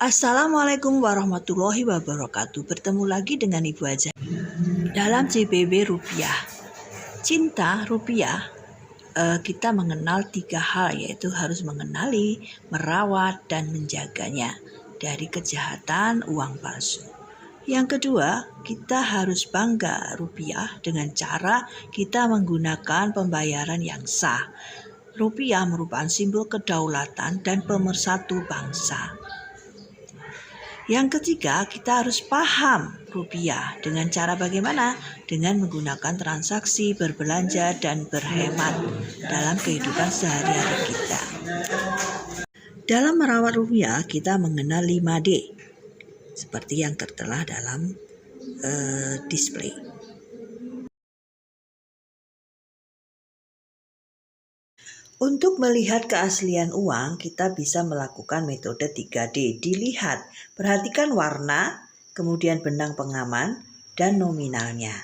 Assalamualaikum warahmatullahi wabarakatuh. Bertemu lagi dengan Ibu Aja dalam CBB Rupiah. Cinta rupiah, kita mengenal 3 hal, yaitu harus mengenali, merawat, dan menjaganya dari kejahatan uang palsu. Yang kedua, kita harus bangga rupiah dengan cara kita menggunakan pembayaran yang sah. Rupiah merupakan simbol kedaulatan dan pemersatu bangsa. Yang ketiga, kita harus paham rupiah dengan cara bagaimana? Dengan menggunakan transaksi, berbelanja, dan berhemat dalam kehidupan sehari-hari kita. Dalam merawat rupiah, kita mengenal 5D, seperti yang tertera dalam display. Untuk melihat keaslian uang, kita bisa melakukan metode 3D. Dilihat, perhatikan warna, kemudian benang pengaman, dan nominalnya.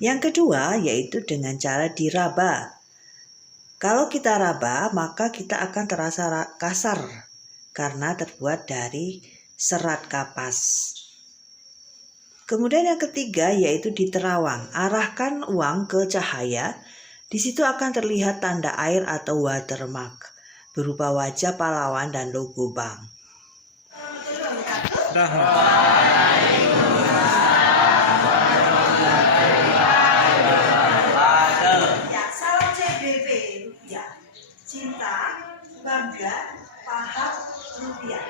Yang kedua, yaitu dengan cara diraba. Kalau kita raba, maka kita akan terasa kasar, karena terbuat dari serat kapas. Kemudian yang ketiga, yaitu diterawang. Arahkan uang ke cahaya. Di situ akan terlihat tanda air atau watermark berupa wajah pahlawan dan logo bank. Salam CBB rupiah. Cinta, bangga, paham rupiah.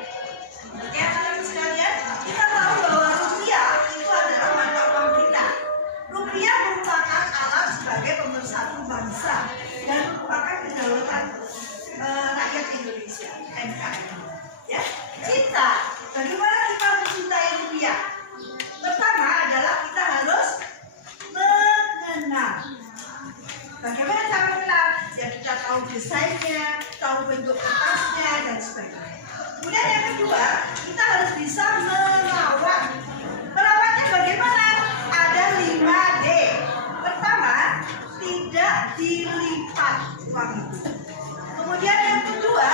Oke, teman-teman sekalian, kita tahu bahwa rupiah itu adalah mata uang kita. Rupiah merupakan alat sebagai pemersatu bangsa dan merupakan kedaulatan rakyat Indonesia, NKRI. Ya, cinta. Bagaimana kita mencintai rupiah? Pertama adalah kita harus mengenal. Bagaimana cara mengenal? Ya, kita tahu desainnya, tahu bentuk kertasnya, dan sebagainya. Kemudian yang kedua, kita harus bisa merawat. Merawatnya bagaimana? Ada 5D. Pertama, tidak dilipat uang itu. Kemudian yang kedua,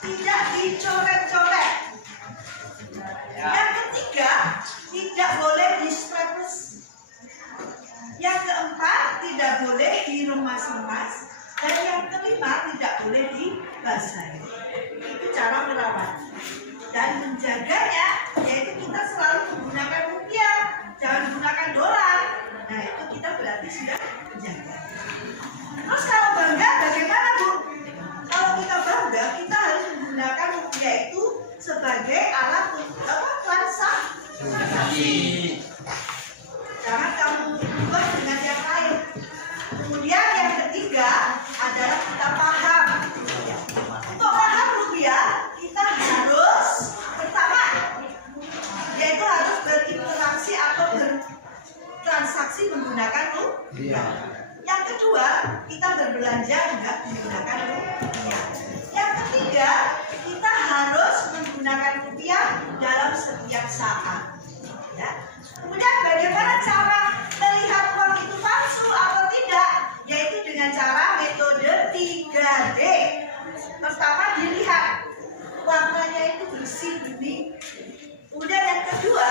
tidak dicoret-coret. Yang ketiga, tidak boleh distrepes. Yang keempat, tidak boleh diremas-remas. Dan yang kelima, tidak boleh dibasahi. Itu cara merawat. Dan menjaganya, yaitu kita selalu menggunakan rupiah, jangan menggunakan dolar. Nah, itu kita berarti sudah menjaga. Terus kalau bangga bagaimana, Bu? Kalau kita bangga, kita harus menggunakan rupiah itu sebagai alat untuk transaksi. Jangan kamu ubah dengan yang lain. Kemudian yang ketiga adalah kita paham rupiah. Untuk paham rupiah, kita harus pertama, yaitu harus berinteraksi atau bertransaksi menggunakan rupiah. Yang kedua, kita berbelanja juga menggunakan rupiah. Yang ketiga, kita harus menggunakan rupiah dalam setiap saat. Ya. Kemudian bagaimana cara melihat uang itu palsu atau tidak? Yaitu dengan cara metode 3D. Pertama, dilihat warnanya itu bersih bening. Kemudian yang kedua,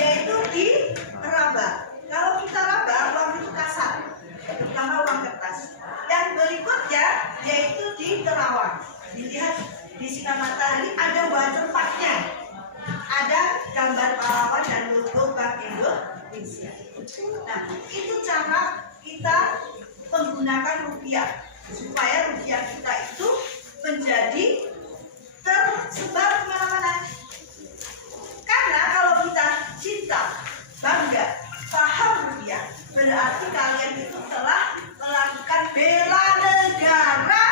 yaitu diraba. Kalau kita raba, uang itu kasar, terutama uang kertas. Yang berikutnya yaitu diterawang. Dilihat di sinar matahari ada watermarknya, ada gambar pahlawan dan logo Bank Indonesia. Nah, itu cara kita menggunakan rupiah supaya rupiah kita itu menjadi tersebar kemana-mana. Karena kalau kita cinta, bangga, paham rupiah, berarti kalian itu telah melakukan bela negara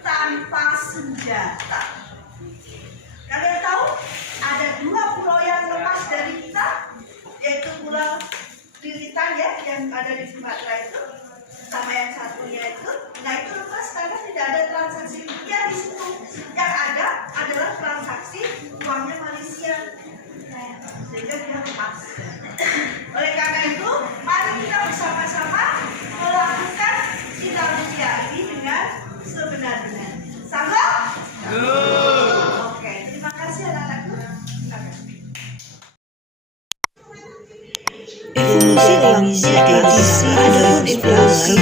tanpa senjata. Kalian tahu ada 2 pulau yang lepas dari kita, yaitu Pulau Lilitan ya, yang ada di Sumatera itu, sama yang satunya itu. Nah, itu lepas karena tidak ada transaksi rupiah di situ. Yang ada adalah transaksi uangnya Malaysia. Sehingga dia lepas. Oleh karena itu, mari kita bersama-sama melakukan cinta rupiah ini dengan sebenar-benarnya. Sanggup? Oke, terima kasih anak-anakku. sini edisi adapun inflasi